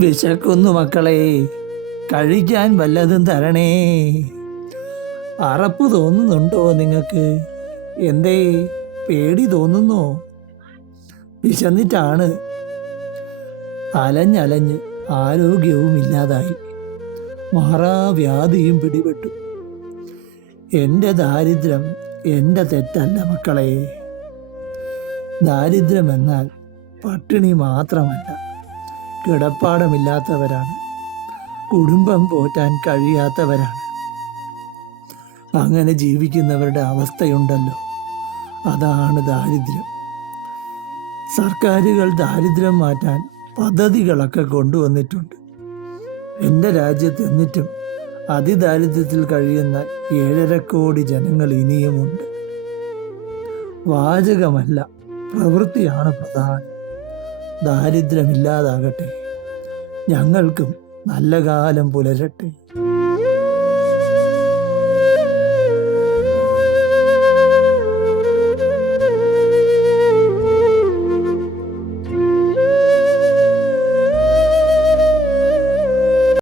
വിശക്കുന്നു മക്കളെ, കഴിക്കാൻ വല്ലതും തരണേ. അറപ്പ് തോന്നുന്നുണ്ടോ നിങ്ങൾക്ക്? എന്തേ, പേടി തോന്നുന്നോ? വിശന്നിട്ടാണ്. അലഞ്ഞലഞ്ഞ് ആരോഗ്യവും ഇല്ലാതായി, മാറാവ്യാധിയും പിടിപെട്ടു. എൻ്റെ ദാരിദ്ര്യം എൻ്റെ തെറ്റല്ല മക്കളെ. ദാരിദ്ര്യമെന്നാൽ പട്ടിണി മാത്രമല്ല, കിടപ്പാടമില്ലാത്തവരാണ്, കുടുംബം പോറ്റാൻ കഴിയാത്തവരാണ്. അങ്ങനെ ജീവിക്കുന്നവരുടെ അവസ്ഥയുണ്ടല്ലോ, അതാണ് ദാരിദ്ര്യം. സർക്കാരുകൾ ദാരിദ്ര്യം മാറ്റാൻ പദ്ധതികളൊക്കെ കൊണ്ടുവന്നിട്ടുണ്ട്. എൻ്റെ രാജ്യത്ത് എന്നിട്ടും അതിദാരിദ്ര്യത്തിൽ കഴിയുന്ന 7.5 കോടി ജനങ്ങൾ ഇനിയുമുണ്ട്. വാചകമല്ല, പ്രവൃത്തിയാണ് പ്രധാനം. ദാരിദ്ര്യമില്ലാതാകട്ടെ, ഞങ്ങൾക്കും നല്ല കാലം പുലരട്ടെ.